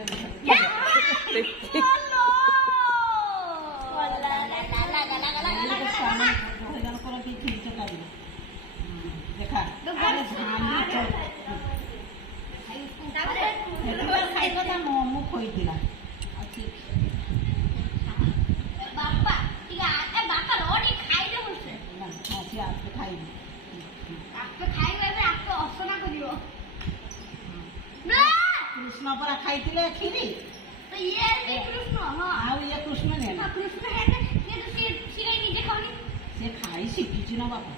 देखा खाଇବା ମୁଁ ଖୋଇଥିଲା ବାପା ଟିକେ ବାପା ରୋଟି ଖାଇଲେ ବସେ ନା ଆସି ଆପେ ଖାଇବି ଆପେ ଖାଇବେ ଏବେ ଆପେ ଅସନା କରିବ କୃଷ୍ଣ ପରା ଖାଇଥିଲେ କ୍ଷୀରି ତ ଇଏ ବି କୃଷ୍ଣ ହଁ ଆଉ ଇଏ କୃଷ୍ଣ ନୁହେଁ ହଁ କୃଷ୍ଣ ହେଲେ ସିଏ ନିଜେ ଖାଉନି ସେ ଖାଇ ଶିଖିଛି ନା ବାପା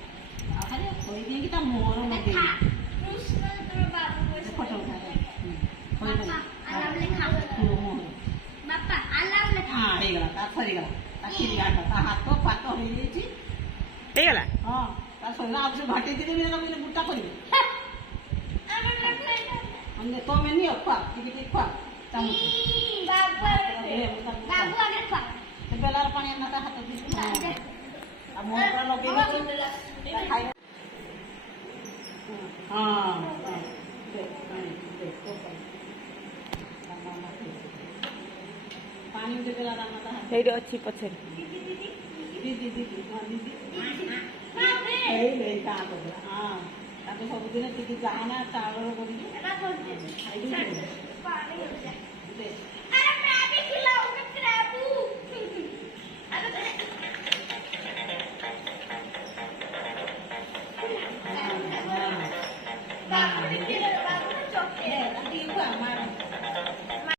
ଆଉ ଖାଲି ଖୋଇ ଦେଇକି ତା ମୁହଁର ଲଗେଇ କୃଷ୍ଣ ତୋର ବାବୁ ଫଟୋ ଉଠା ବାପା ଆଲାବଲେ ଖା ବାପା ଆଲାବଲେ ଖା ହେଇଗଲା ତା ସରିଗଲା ତା କ୍ଷୀରି ଘାଟ ତା ହାତ ପାତ ହେଇଯାଇଛି ହେଇଗଲା ହଁ ତା ସରିଲା ଆଉ ସେ ଘାଟି ଦେବି ଲଗେଇଲେ ବୁଟା କରିବେ ତମେ ନିଅ ଖୁଆ ଟିକେ ଟିକେ ଖୁଆ ଚାମଚ ବାବୁ ଆଗେ ଖା ସେ ବେଲାର ପାଣି ନା ତା ହାତ ଦେଇଛି ଆଉ ମୁହଁ ପୁରା ଲଗେଇ ଖାଇବା ହଁ ପାଣି ଦେଲା ଦାନା ତା ହାତ ସେଇଠି ଅଛି ପଛରେ ଦିଦି ଦିଦି ହଁ ଦିଦି ତା ହାତ ହଁ ତାକୁ ସବୁଦିନ ଟିକେ ଯାହା ନା ଚାଉଳ କରିକି ଖାଇଦେଇ